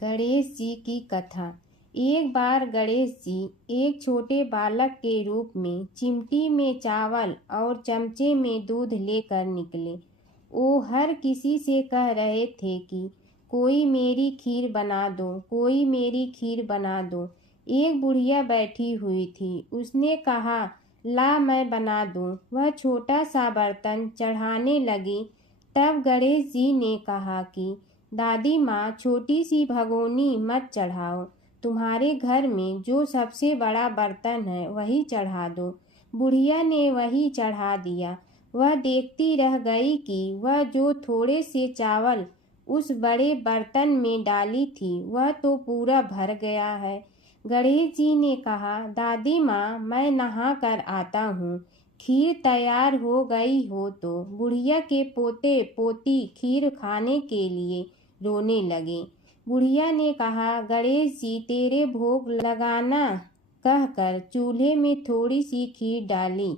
गणेश जी की कथा। एक बार गणेश जी एक छोटे बालक के रूप में चिमटी में चावल और चमचे में दूध लेकर निकले। वो हर किसी से कह रहे थे कि कोई मेरी खीर बना दो, कोई मेरी खीर बना दो। एक बुढ़िया बैठी हुई थी, उसने कहा, ला मैं बना दूं। वह छोटा सा बर्तन चढ़ाने लगी। तब गणेश जी ने कहा कि दादी माँ, छोटी सी भगोनी मत चढ़ाओ, तुम्हारे घर में जो सबसे बड़ा बर्तन है वही चढ़ा दो। बुढ़िया ने वही चढ़ा दिया। वह देखती रह गई कि वह जो थोड़े से चावल उस बड़े बर्तन में डाली थी वह तो पूरा भर गया है। गणेश जी ने कहा, दादी माँ, मैं नहा कर आता हूँ। खीर तैयार हो गई हो तो बुढ़िया के पोते पोती खीर खाने के लिए रोने लगे। बुढ़िया ने कहा, गणेश जी, तेरे भोग लगाना कहकर चूल्हे में थोड़ी सी खीर डाली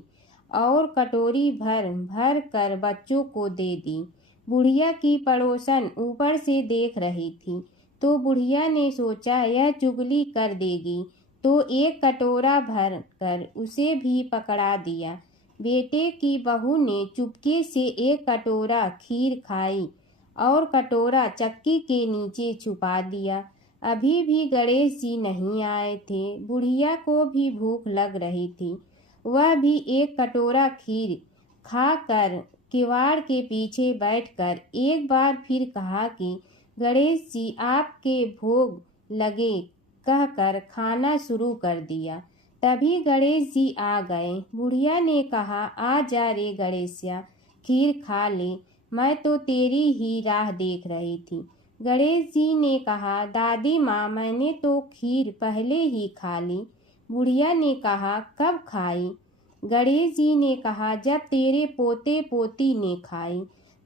और कटोरी भर भर कर बच्चों को दे दी। बुढ़िया की पड़ोसन ऊपर से देख रही थी, तो बुढ़िया ने सोचा यह चुगली कर देगी, तो एक कटोरा भर कर उसे भी पकड़ा दिया। बेटे की बहू ने चुपके से एक कटोरा खीर खाई और कटोरा चक्की के नीचे छुपा दिया। अभी भी गणेश जी नहीं आए थे। बुढ़िया को भी भूख लग रही थी। वह भी एक कटोरा खीर खाकर किवाड़ के पीछे बैठकर एक बार फिर कहा कि गणेश जी, आपके भोग लगे कहकर खाना शुरू कर दिया। तभी गणेश जी आ गए। बुढ़िया ने कहा, आ जा रे गणेशिया, खीर खा ले, मैं तो तेरी ही राह देख रही थी। गणेश जी ने कहा, दादी माँ, मैंने तो खीर पहले ही खा ली। बुढ़िया ने कहा, कब खाई? गणेश जी ने कहा, जब तेरे पोते पोती ने खाई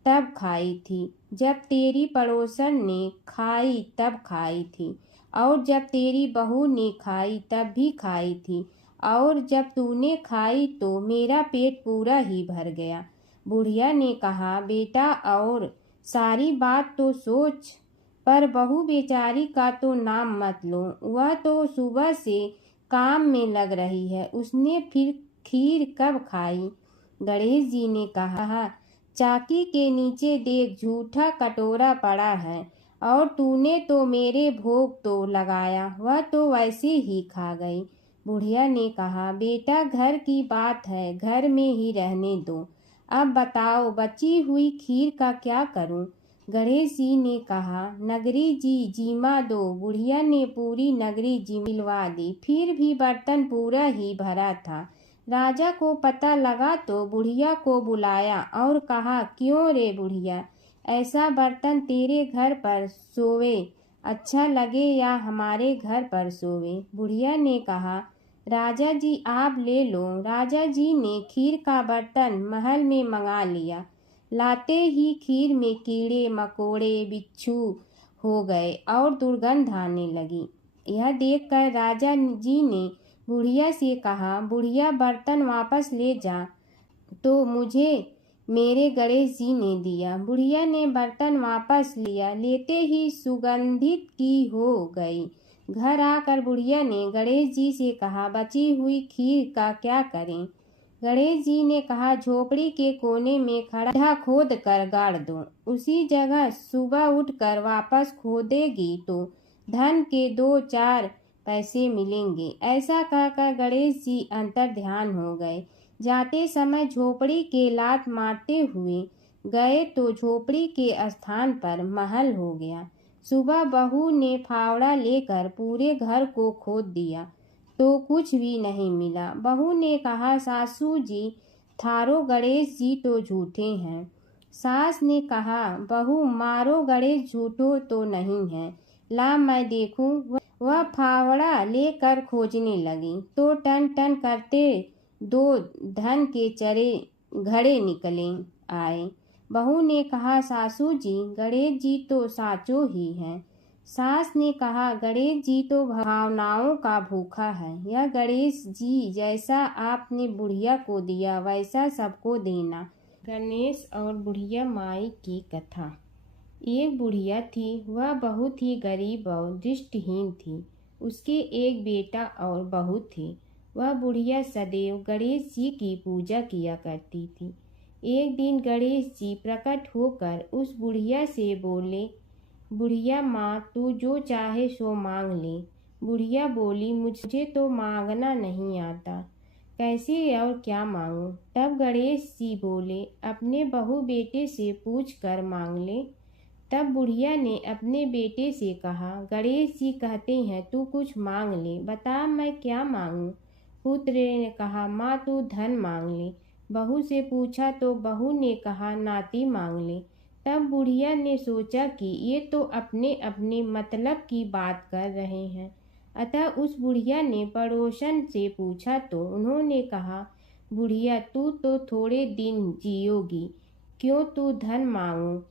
तब खाई थी, जब तेरी पड़ोसन ने खाई तब खाई थी, और जब तेरी बहू ने खाई तब भी खाई थी, और जब तूने खाई तो मेरा पेट पूरा ही भर गया। बुढ़िया ने कहा, बेटा, और सारी बात तो सोच, पर बहू बेचारी का तो नाम मत लो। वह तो सुबह से काम में लग रही है, उसने फिर खीर कब खाई? गणेश जी ने कहा, चाकी के नीचे देख, झूठा कटोरा पड़ा है, और तूने तो मेरे भोग तो लगाया, वह तो वैसे ही खा गई। बुढ़िया ने कहा, बेटा, घर की बात है, घर में ही रहने दो। अब बताओ, बची हुई खीर का क्या करूं? गणेश जी ने कहा, नगरी जी जीमा दो। बुढ़िया ने पूरी नगरी जिलवा दी, फिर भी बर्तन पूरा ही भरा था। राजा को पता लगा तो बुढ़िया को बुलाया और कहा, क्यों रे बुढ़िया, ऐसा बर्तन तेरे घर पर सोवे अच्छा लगे या हमारे घर पर सोवे? बुढ़िया ने कहा, राजा जी आप ले लो। राजा जी ने खीर का बर्तन महल में मंगा लिया। लाते ही खीर में कीड़े मकोड़े बिच्छू हो गए और दुर्गंध आने लगी। यह देखकर राजा जी ने बुढ़िया से कहा, बुढ़िया, बर्तन वापस ले जा, तो मुझे मेरे गणेश जी ने दिया। बुढ़िया ने बर्तन वापस लिया, लेते ही सुगंधित की हो गई। घर आकर बुढ़िया ने गणेश जी से कहा, बची हुई खीर का क्या करें? गणेश जी ने कहा, झोपड़ी के कोने में खड्डा खोद कर गाड़ दो, उसी जगह सुबह उठकर वापस खोदेगी तो धन के 2-4 पैसे मिलेंगे। ऐसा कहकर गणेश जी अंतर ध्यान हो गए। जाते समय झोपड़ी के लात मारते हुए गए तो झोपड़ी के स्थान पर महल हो गया। सुबह बहू ने फावड़ा लेकर पूरे घर को खोद दिया तो कुछ भी नहीं मिला। बहू ने कहा, सासू जी, थारो गणेश जी तो झूठे हैं। सास ने कहा, बहू, मारो गणेश झूठो तो नहीं है, ला मैं देखूं। वह फावड़ा लेकर खोजने लगी तो टन टन करते 2 धन के चरे घड़े निकले आए। बहू ने कहा, सासू जी, गणेश जी तो साचो ही हैं। सास ने कहा, गणेश जी तो भावनाओं का भूखा है। यह गणेश जी जैसा आपने बुढ़िया को दिया वैसा सबको देना। गणेश और बुढ़िया माई की कथा। एक बुढ़िया थी, वह बहुत ही गरीब और दृष्टिहीन थी। उसके एक बेटा और बहू थे। वह बुढ़िया सदैव गणेश जी की पूजा किया करती थी। एक दिन गणेश जी प्रकट होकर उस बुढ़िया से बोले, बुढ़िया माँ, तू जो चाहे सो मांग ले। बुढ़िया बोली, मुझे तो मांगना नहीं आता, कैसे और क्या मांगूं। तब गणेश जी बोले, अपने बहू बेटे से पूछ कर मांग ले। तब बुढ़िया ने अपने बेटे से कहा, गणेश जी कहते हैं तू कुछ मांग ले, बता मैं क्या मांगूं। पुत्र ने कहा, माँ तू धन मांग ले। बहू से पूछा तो बहू ने कहा, नाती मांग ले। तब बुढ़िया ने सोचा कि ये तो अपने अपने मतलब की बात कर रहे हैं। अतः उस बुढ़िया ने पड़ोसन से पूछा तो उन्होंने कहा, बुढ़िया तू तो थोड़े दिन जियोगी, क्यों तू धन मांगो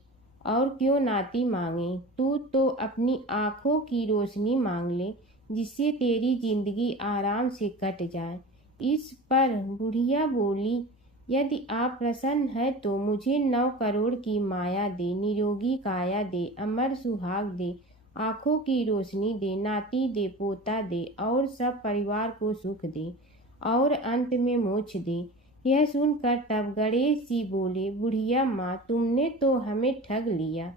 और क्यों नाती मांगे। तू तो अपनी आँखों की रोशनी मांग ले, जिससे तेरी जिंदगी आराम से कट जाए। इस पर बुढ़िया बोली, यदि आप प्रसन्न है तो मुझे 9 करोड़ की माया दे, निरोगी काया दे, अमर सुहाग दे, आँखों की रोशनी दे, नाती दे, पोता दे और सब परिवार को सुख दे और अंत में मोक्ष दे। यह सुनकर तब गणेश जी बोले, बुढ़िया माँ, तुमने तो हमें ठग लिया।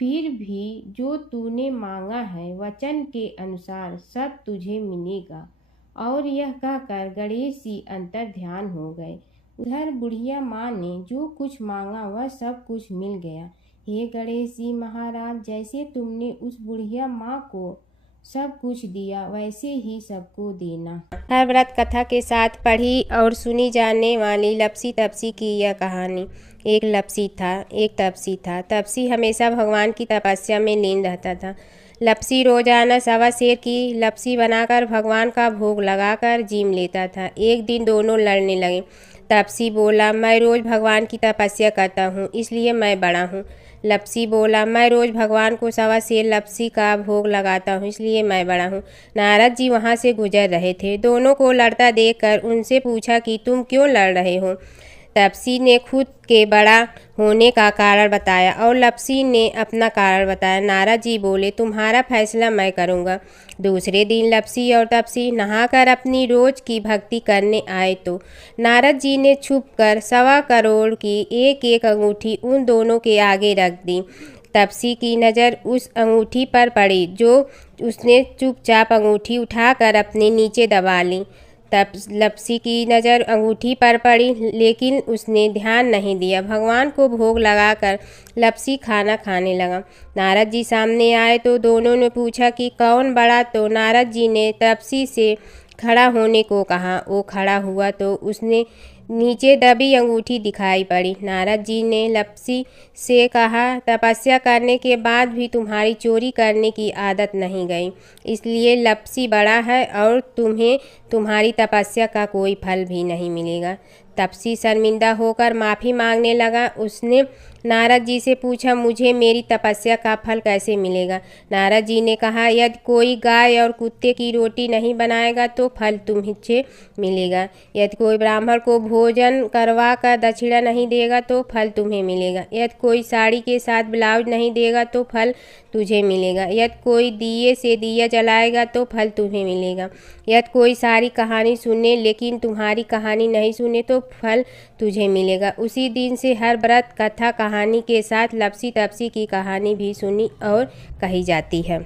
फिर भी जो तूने मांगा है वचन के अनुसार सब तुझे मिलेगा। और यह कहकर गणेश जी अंतर ध्यान हो गए। उधर बुढ़िया माँ ने जो कुछ मांगा वह सब कुछ मिल गया। हे गणेश जी महाराज, जैसे तुमने उस बुढ़िया माँ को सब कुछ दिया वैसे ही सबको देना। हर व्रत कथा के साथ पढ़ी और सुनी जाने वाली लपसी तपसी की यह कहानी। एक लपसी था, एक तपसी था। तपसी हमेशा भगवान की तपस्या में लीन रहता था। लपसी रोजाना 1.25 सेर की लपसी बनाकर भगवान का भोग लगाकर जीम लेता था। एक दिन दोनों लड़ने लगे। तपसी बोला, मैं रोज भगवान की तपस्या करता हूँ, इसलिए मैं बड़ा हूँ। लपसी बोला, मैं रोज भगवान को 1.25 सेर लपसी का भोग लगाता हूँ, इसलिए मैं बड़ा हूँ। नारद जी वहाँ से गुजर रहे थे। दोनों को लड़ता देखकर उनसे पूछा कि तुम क्यों लड़ रहे हो। तपसी ने खुद के बड़ा होने का कारण बताया और लपसी ने अपना कारण बताया। नारद जी बोले, तुम्हारा फैसला मैं करूँगा। दूसरे दिन लपसी और तपसी नहाकर अपनी रोज की भक्ति करने आए तो नारद जी ने छुपकर 1.25 करोड़ की एक एक अंगूठी उन दोनों के आगे रख दी। तपसी की नज़र उस अंगूठी पर पड़ी जो उसने चुपचाप अंगूठी उठाकर अपने नीचे दबा ली। तब लपसी की नज़र अंगूठी पर पड़ी, लेकिन उसने ध्यान नहीं दिया। भगवान को भोग लगाकर लपसी खाना खाने लगा। नारद जी सामने आए तो दोनों ने पूछा कि कौन बड़ा, तो नारद जी ने तपसी से खड़ा होने को कहा। वो खड़ा हुआ तो उसने नीचे दबी अंगूठी दिखाई पड़ी। नारद जी ने लपसी से कहा, तपस्या करने के बाद भी तुम्हारी चोरी करने की आदत नहीं गई, इसलिए लपसी बड़ा है और तुम्हें तुम्हारी तपस्या का कोई फल भी नहीं मिलेगा। तपसी शर्मिंदा होकर माफ़ी मांगने लगा। उसने नारद जी से पूछा, मुझे मेरी तपस्या का फल कैसे मिलेगा। नारद जी ने कहा, यदि कोई गाय और कुत्ते की रोटी नहीं बनाएगा तो फल तुम्हें मिलेगा। यदि कोई ब्राह्मण को भोजन करवा कर दक्षिणा नहीं देगा तो फल तुम्हें मिलेगा। यदि कोई साड़ी के साथ ब्लाउज नहीं देगा तो फल तुझे मिलेगा। यदि कोई दिए से दिया जलाएगा तो फल तुम्हें मिलेगा। यदि कोई सारी कहानी सुने लेकिन तुम्हारी कहानी नहीं सुने तो फल तुझे मिलेगा। उसी दिन से हर व्रत कथा कहानी के साथ लपसी तपसी की कहानी भी सुनी और कही जाती है।